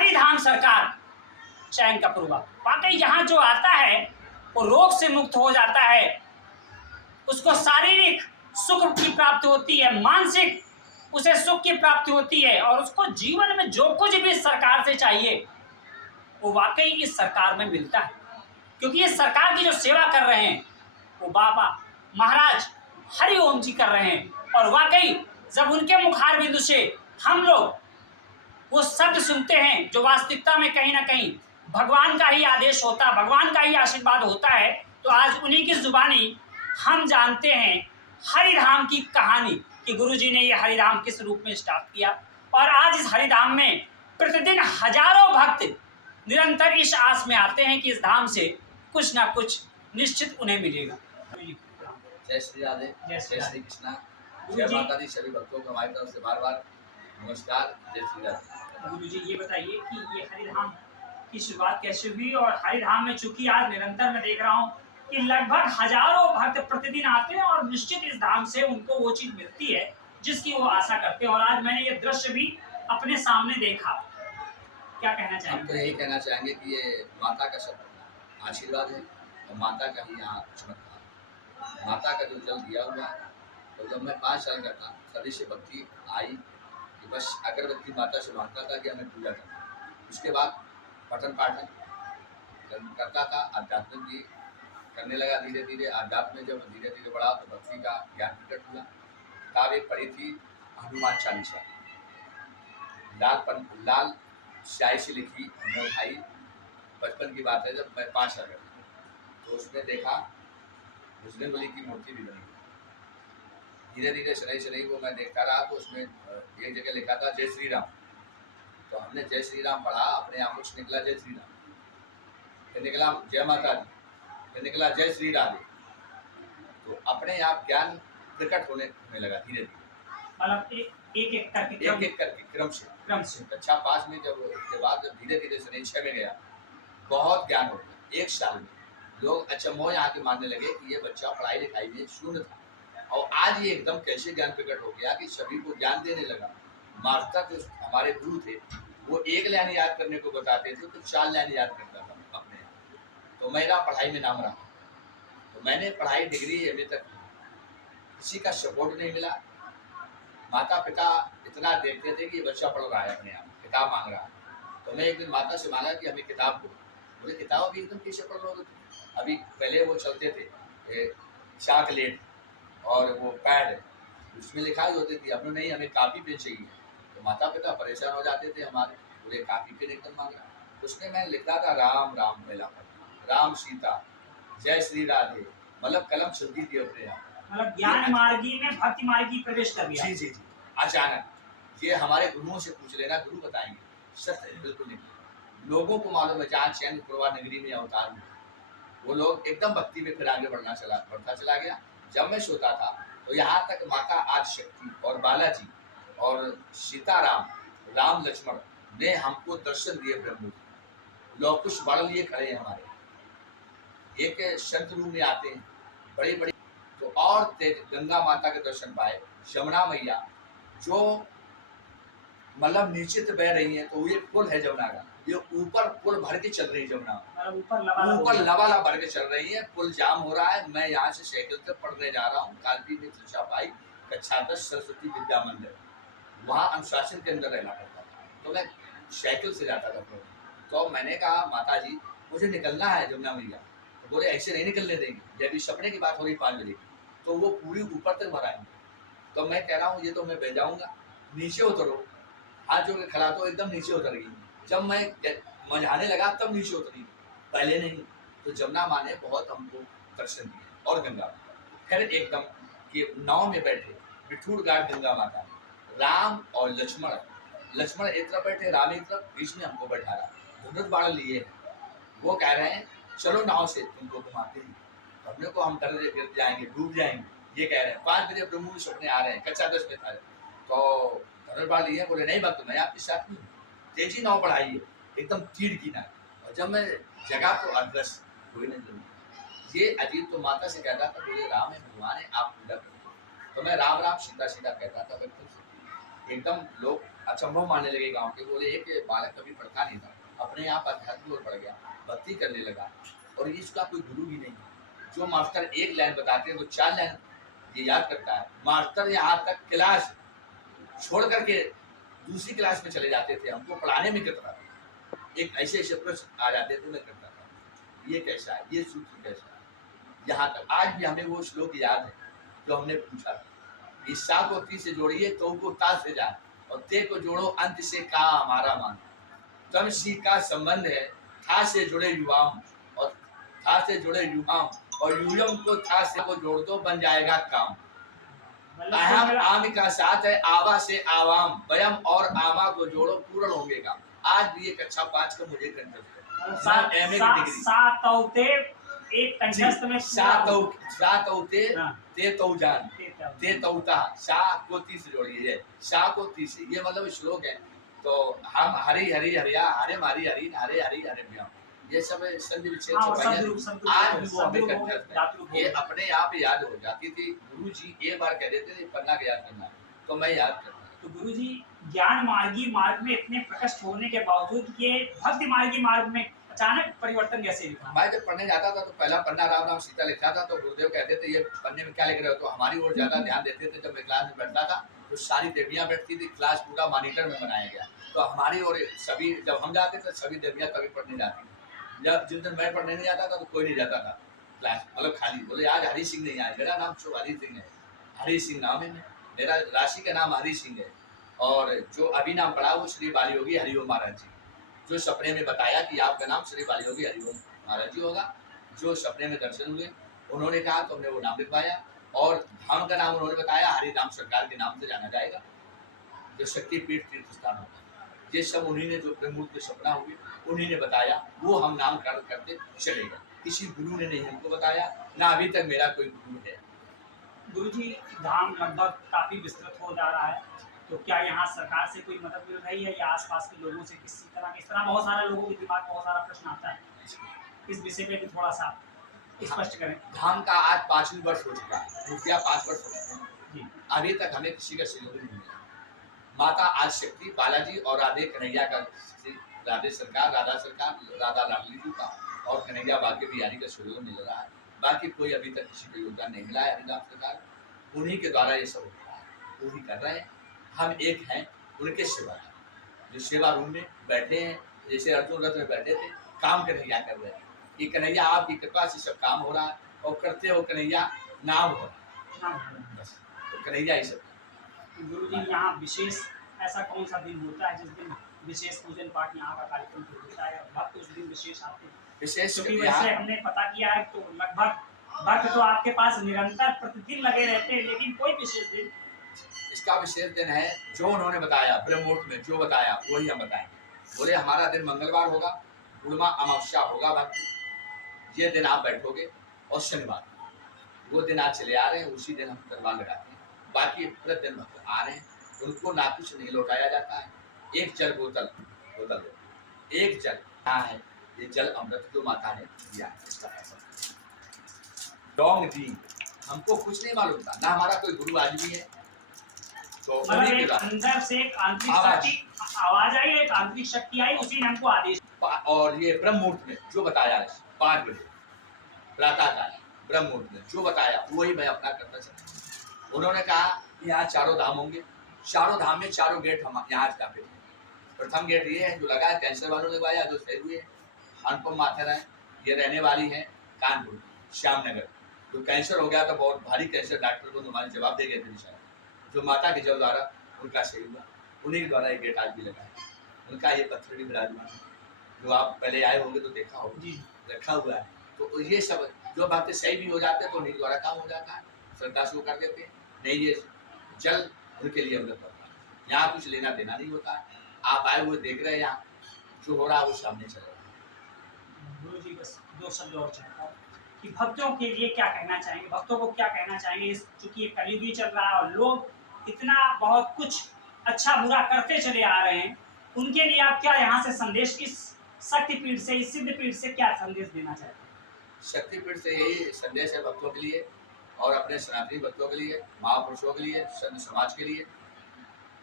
हरिधाम सरकार चयन का पूर्वक। वाकई यहाँ जो आता है वो रोग से मुक्त हो जाता है, उसको शारीरिक सुख की प्राप्ति होती है, मानसिक उसे सुख की प्राप्ति होती है, और उसको जीवन में जो कुछ भी सरकार से चाहिए वो वाकई इस सरकार में मिलता है। क्योंकि इस सरकार की जो सेवा कर रहे हैं वो बाबा महाराज हरि ओम जी कर रहे हैं, और वाकई जब उनके मुखार बिंदु से हम लोग वो शब्द सुनते हैं जो वास्तविकता में कहीं ना कहीं भगवान का ही आदेश होता है, भगवान का ही आशीर्वाद होता है, तो आज उन्हीं की जुबानी हम जानते हैं हरिधाम की कहानी कि गुरुजी ने ये हरिधाम किस रूप में स्टार्ट किया। और आज इस हरिधाम में प्रतिदिन हजारों भक्त निरंतर इस आस में आते हैं कि इस धाम से कुछ ना कुछ निश्चित उन्हें मिलेगा। जय श्री राधे, जय श्री कृष्णा, जय माता दी। सभी भक्तों को हमारी तरफ से बार बार नमस्कार, जय श्री राधे। गुरु जी ये बताइए कि ये हरिधाम की शुरुआत कैसे हुई, और हरिधाम में चूंकि आज निरंतर मैं देख रहा हूँ कि लगभग हजारों भक्त प्रतिदिन आते हैं और निश्चित इस धाम से उनको वो चीज मिलती है जिसकी वो आशा करते हैं, और आज मैंने ये दृश्य भी अपने सामने देखा। क्या कहना चाहेंगे? हम तो यही कहना चाहेंगे कि ये माता का सब आशीर्वाद है और माता का ही यहाँ चमत्कार, माता का जो जल दिया हुआ है। तो जब मैं 5 साल का था सभी से भक्ति आई कि बस अगरबत्ती माता से मांगता था कि हमें पूजा करना। उसके बाद पठन पाठन करता था, आध्यात्मिक भी करने लगा धीरे धीरे। आध्यात्म में जब धीरे धीरे बढ़ा तो भक्ति का ज्ञान प्रकट हुआ। किताब एक पढ़ी थी हनुमान चालीसा, लाल स्याही से लिखी, हमने उठाई। बचपन की बात है, जब मैं 5 साल का था तो उसमें देखा बजरंग बली की मूर्ति भी बनी। धीरे धीरे शनई को मैं देखता रहा तो उसमें एक जगह लिखा था जय श्री राम। तो हमने जय श्री राम पढ़ा, अपने आंखों से निकला जय श्री राम, फिर निकला जय माता दी, फिर निकला जय श्री राधे। तो अपने आप ज्ञान प्रकट होने लगा धीरे धीरे, मतलब एक करके क्रम से। कक्षा 5 में जब उसके बाद जब धीरे धीरे शनई 6 में गया, बहुत ज्ञान हो गया। 1 साल में लोग अचंभव यहाँ के मानने लगे कि ये बच्चा पढ़ाई लिखाई में शून्य था, और आज ये एकदम कैसे ज्ञान प्रकट हो गया कि सभी को ज्ञान देने लगा। मास्टर जो हमारे गुरु थे वो 1 लाइन याद करने को बताते थे तो 4 लाइन याद करता था अपने आप। तो मेरा पढ़ाई में नाम रहा, तो मैंने पढ़ाई डिग्री अभी तक किसी का सपोर्ट नहीं मिला। माता पिता इतना देखते थे कि ये बच्चा पढ़ रहा है, अपने आप किताब मांग रहा है। तो मैं एक दिन माता से मांगा कि हमें किताब दो। बोले किताब भी एकदम कैसे पढ़ लोगे? अभी पहले वो चलते थे चॉकलेट और वो पैड, उसमें लिखाई होती थी। अब नहीं, हमें कापी पेन चाहिए। तो माता पिता परेशान हो जाते थे हमारे, पूरे कापी पेन एकदम मांग रहा। उसमें मैं लिखता था राम राम पहला पढ़, राम सीता, जय श्री राधे, मतलब कलम चलती थी अपने आप। मतलब ज्ञान मार्गी में भक्ति मार्गी प्रवेश कर गया। जी। अचानक ये हमारे गुरुओं से पूछ लेना, गुरु बताएंगे, सत्य है, बिल्कुल नहीं। लोगों को मालूम है जहाँ चैन कुरवा नगरी में अवतार हुआ, वो लोग एकदम भक्ति में फिर आगे बढ़ता चला गया। जब मैं सोता था तो यहाँ तक माता आदिशक्ति और बालाजी और सीताराम, राम लक्ष्मण ने हमको दर्शन दिए। ब्रह्म लोग कुछ बड़ लिए खड़े हैं हमारे, एक संत रूप में आते हैं बड़ी बड़ी। तो और तेज गंगा माता के दर्शन पाए, यमुना मैया जो मतलब नीचे तो बह रही है, तो ये पुल है यमुना का, ये ऊपर पुल भर के चल रही है यमुना, ऊपर लबालब भर के चल रही है। पुल जाम हो रहा है। मैं यहाँ से साइकिल से पढ़ने जा रहा हूँ, कालपी में तुलसा पाई, कक्षा 10 सरस्वती विद्या मंदिर, वहाँ अनुशासन के अंदर रहना पड़ता था। तो मैं साइकिल से जाता था पढ़ने। तो मैंने कहा माता जी मुझे निकलना है यमुना मैया। तो बोले ऐसे नहीं निकलने देंगे, जब इस सपने की बात हो रही 5 बजे की, तो वो पूरी ऊपर तक भराएंगे। तो मैं कह रहा हूँ ये तो मैं बह जाऊँगा, नीचे उतरो। हाथ जोड़ के खड़ा तो एकदम नीचे उतर गई। जब मैं मझाने लगा तब नीचे उतरी, पहले नहीं। तो जमुना माँ ने बहुत हमको दर्शन दिए, और गंगा फिर एकदम कि नाव में बैठे बिठूर घाट गंगा माता, राम और लक्ष्मण एक तरफ बैठे, राम एक तरफ, बीच में हमको बैठा रहा, धनुष बाण लिए। वो कह रहे हैं चलो नाव से तुमको घुमाते हैं। हमने को हम गिर जाएंगे, डूब जाएंगे, ये कह रहे हैं। 5 बजे ब्रह्म सपने आ रहे हैं, कक्षा 10 में था। तो धनुष बाण लिए, बोले नहीं भक्त मैं आपके साथ नहीं, तेजी नाव बढ़ाइए, एकदम तीर की ना। और जब मैं जगा तो अदृश्य कोई नहीं। ये अजीब तो माता से कहता था, बोले राम है भगवान है, आप पूजा करो। तो मैं राम राम सीता सीता कहता था बचपन से। एकदम लोग अचंभव मानने लगे गांव के। बोले एक बालक कभी पढ़ता नहीं था, अपने आप अध्यात्म की ओर बढ़ गया, भक्ति करने लगा, और इसका कोई गुरु भी नहीं। जो मास्टर एक लाइन बताते हैं तो 4 लाइन ये याद करता है। मास्टर यहाँ तक क्लास छोड़ करके दूसरी क्लास में चले जाते थे, हमको पढ़ाने में कितना एक ऐसे ऐसे प्रश्न आ जाते थे, मैं करता था ये कैसा है, ये सूत्र कैसा है। यहाँ तक आज भी हमें वो श्लोक याद है जो हमने पूछा था, इस सा को ती से जोड़िए तो को ता से जाए, और ते को जोड़ो अंत से का हमारा मान। तम सी का संबंध है था से जुड़े युवाम, और था से जुड़े युवाम, और यूयम को था से को जोड़ दो बन जाएगा काम। अहम आम का साथ है आवा से आवाम, वयम और आमा को जोड़ो पूर्ण होंगे काम। आज भी ये कक्षा 5 का मुझे कंठस्थ है, एमए की डिग्री। सात औते एक कंठस्थ में सात औते हाँ। ते तौ जान ते तौता, सा को ती से जोड़िए, सा को ती से, ये मतलब श्लोक है। तो हम हरि हरि हरिया, हरे मारी हरि, हरे हरि हरे ब्याम, ये सब संधि विच्छेद छुपाइयां आज भी वो हमें कंठस्थ है। ये अपने आप याद हो जाती थी। गुरु जी एक बार कह देते थे पन्ना का याद करना, तो मैं याद करता। तो गुरु जी ज्ञान मार्गी मार्ग में इतने प्रकट होने के बावजूद ये भक्ति मार्गी मार्ग में अचानक परिवर्तन कैसे दिखा? मैं जब पढ़ने जाता था तो पहला पन्ना राम राम सीता लिखता था, तो गुरुदेव कहते थे ये पन्ने में क्या लिख रहे हो, तो हमारी ओर ज्यादा ध्यान देते थे। जब मैं क्लास में बैठता था तो सारी देवियां बैठती थी, क्लास पूरा मॉनिटर में बनाया गया, तो हमारी ओर सभी, जब हम जाते थे सभी देवियां कभी पढ़ने जाती थी। जब जिस दिन मैं पढ़ने नहीं जाता था तो कोई नहीं जाता था क्लास, मतलब खाली। बोले आज हरी सिंह नहीं आए, मेरा नाम शुभ हरी सिंह है, हरी सिंह नाम है, मेरा राशि का नाम हरी सिंह है। और जो अभी नाम पढ़ा वो श्री बाली योगी हरिओम महाराज जी, जो सपने में बताया कि आपका नाम श्री बाली योगी हरिओम महाराज जी होगा। जो सपने में दर्शन हुए उन्होंने कहा तो हमने वो नाम लिखवाया, और धाम का नाम उन्होंने बताया हरिधाम सरकार के नाम से जाना जाएगा, जो शक्तिपीठ तीर्थ स्थान होगा। ये सब उन्हीं ने, जो प्रमुख के सपना हुए उन्हीं ने बताया, वो हम नामकरण करते चले गए। किसी गुरु ने नहीं हमको बताया, ना अभी तक मेरा कोई गुरु है। गुरु जी धाम लगभग काफी विस्तृत हो जा रहा है, तो क्या यहाँ सरकार से कोई मदद मिल रही है या आसपास के लोगों से किसी तरह? इस तरह बहुत सारे लोगों के दिमाग में बहुत सारा प्रश्न आता है, इस विषय पे भी थोड़ा सा स्पष्ट करें। धाम का आज 5वीं वर्ष हो चुका है, मुखिया 5 वर्ष हो चुके हैं जी। अभी तक हमें किसी का सहयोग नहीं मिला। माता आज शक्ति बालाजी और राधे कन्हैया का, राधे सरकार, राधा सरकार, राधा लाडली जी का और कन्हैया बाकी बिहारी का सहयोग मिल रहा है। बाकी कोई अभी तक किसी को योगदान नहीं मिला है। हरिदास सरकार उन्हीं के द्वारा ये सब होता है, वही कर रहे हैं। हम एक हैं उनके सेवा, जो सेवा रूम में बैठे हैं, जैसे अर्जुन रथ में बैठे थे, काम कन्हैया कर रहे हैं। ये कन्हैया आपकी कृपा से सब काम हो रहा है, और करते हो कन्हैया नाम हो रहा है, बस तो कन्हैया ही सब। गुरु जी यहाँ विशेष ऐसा कौन सा दिन होता है जिस दिन विशेष पूजन पाठ यहाँ का कार्यक्रम होता है, भक्त उस दिन विशेष आते हैं? विशेष क्योंकि वैसे हमने पता किया है तो लगभग भक्त तो आपके पास निरंतर प्रतिदिन लगे रहते हैं, लेकिन कोई विशेष दिन? इसका विशेष दिन है जो उन्होंने बताया, ब्रह्म मुहूर्त में जो बताया वही हम बताएंगे। बोले हमारा दिन मंगलवार होगा, पूर्णिमा अमावस्या होगा भक्त, ये दिन आप बैठोगे, और शनिवार वो दिन आज चले आ रहे हैं, उसी दिन हम तलवार लगाते हैं। बाकी प्रतिदिन भक्त आ रहे हैं, उनको ना कुछ नहीं लौटाया जाता है। एक जल बोतल एक जल यहाँ है, ये जल अमृत जो माता ने दिया है, इसका ऐसा डोंग दी। हमको कुछ नहीं मालूम था, ना हमारा कोई गुरु आज भी है, तो मतलब एक अंदर से एक आंतरिक शक्ति आवाज आई, एक आंतरिक शक्ति आई, उसी ने हमको आदेश। और ये ब्रह्म मुहूर्त में जो बताया 5 बजे प्रातः काल ब्रह्म मुहूर्त में जो बताया वही मैं अपना करता चला। उन्होंने कहा यहाँ चारों धाम होंगे, चारों धाम में चारों गेट हम यहाँ स्थापित हैं। प्रथम गेट ये है जो लगा है, कैंसर वालों ने लगवाया, जो सही हुए। अनुपम माथुर है, ये रहने वाली है कानपुर श्यामनगर। जो कैंसर हो गया था बहुत भारी कैंसर, डॉक्टर को हमारे जवाब दे गए थे बेचारे, जो माता के जब द्वारा उनका सही हुआ, उन्हीं के द्वारा ये गेट आज भी लगा है। उनका ये पत्थर भी विराजमान है, जो आप पहले आए होंगे तो देखा होगा रखा हुआ है। तो ये सब जो बातें सही भी हो जाते हैं तो उन्हीं द्वारा काम हो जाता है, श्रद्धा से वो कर देते हैं। नहीं ये जल उनके लिए अमृत होता है, यहाँ कुछ लेना देना नहीं होता है। आप आए हुए देख रहे हैं, यहाँ जो हो रहा है वो सामने चल रहा है। गुरु जी बस 2 शब्द और चाहता हूँ कि भक्तों के लिए क्या कहना चाहेंगे, भक्तों को क्या कहना चाहेंगे, चूंकि कलयुग ही चल रहा है और लोग इतना बहुत कुछ अच्छा बुरा करते चले आ रहे हैं, उनके लिए आप क्या यहाँ से संदेश, इस शक्तिपीठ से, इस सिद्धपीठ से क्या संदेश देना चाहते हैं? शक्तिपीठ से यही संदेश है भक्तों के लिए और अपने सनातनी भक्तों के लिए, महापुरुषों के लिए, संत समाज के लिए,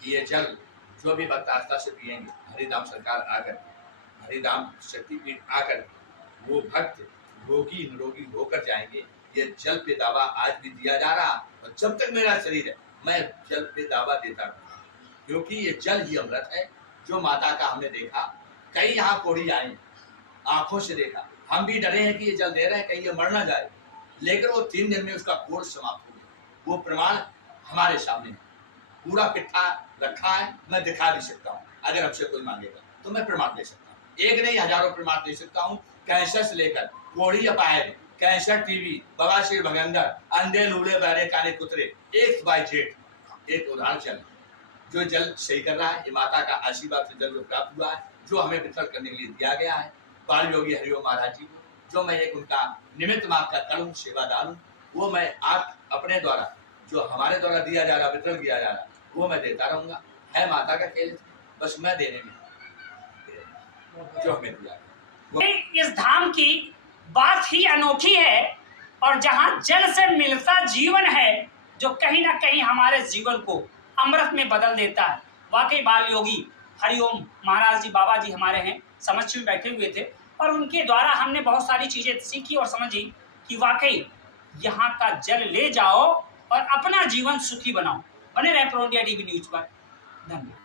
कि ये जल जो भी भक्त आस्था से पिएंगे, हरिधाम सरकार आकर, हरिधाम शक्तिपीठ आकर, वो भक्त रोगी निरोगी होकर जाएंगे। ये जल पे दावा आज भी दिया जा रहा, और जब तक मेरा शरीर है मैं जल पे दावा देता रहूंगा, क्योंकि ये जल ही अमृत है। जो माता का हमने देखा, कई यहाँ कोढ़ी आए, आंखों से देखा, हम भी डरे हैं कि ये जल दे रहे हैं कहीं ये मर ना जाए, लेकिन वो 3 दिन में उसका कोढ़ समाप्त हो गया। वो प्रमाण हमारे सामने है, पूरा पिट्ठा रखा है, मैं दिखा भी सकता हूँ। अगर हमसे कोई मांगेगा तो मैं प्रमाण दे सकता हूँ, एक नहीं हजारों प्रमाण दे सकता हूँ। कैंसर से लेकर कोढ़ी अपायद, कैंसर, टीबी, बवासीर, भगंदर, अंधे लूले बहरे काने कुतरे, XYZ एक उदाहरण चल जो जल सही कर रहा है। ये माता का आशीर्वाद से जल जो प्राप्त हुआ है, जो हमें वितरण करने के लिए दिया गया है बाल योगी हरिओम महाराज जी को, जो मैं एक उनका निमित्त मात्र का करूँ, सेवादार हूँ, वो मैं आप अपने द्वारा जो हमारे द्वारा दिया जा रहा, वितरण किया जा रहा, वो मैं देता रहूंगा। है माता का खेल, बस मैं देने में जो हमें दिया गया। इस धाम की बात ही अनोखी है, और जहां जल से मिलता जीवन है, जो कहीं ना कहीं हमारे जीवन को अमृत में बदल देता है। वाकई बाल योगी हरिओम महाराज जी, बाबा जी हमारे हैं, समक्ष में बैठे हुए थे, और उनके द्वारा हमने बहुत सारी चीजें सीखी और समझी कि वाकई यहाँ का जल ले जाओ और अपना जीवन सुखी बनाओ। बने रहे प्रो इंडिया टीवी न्यूज पर। धन्यवाद।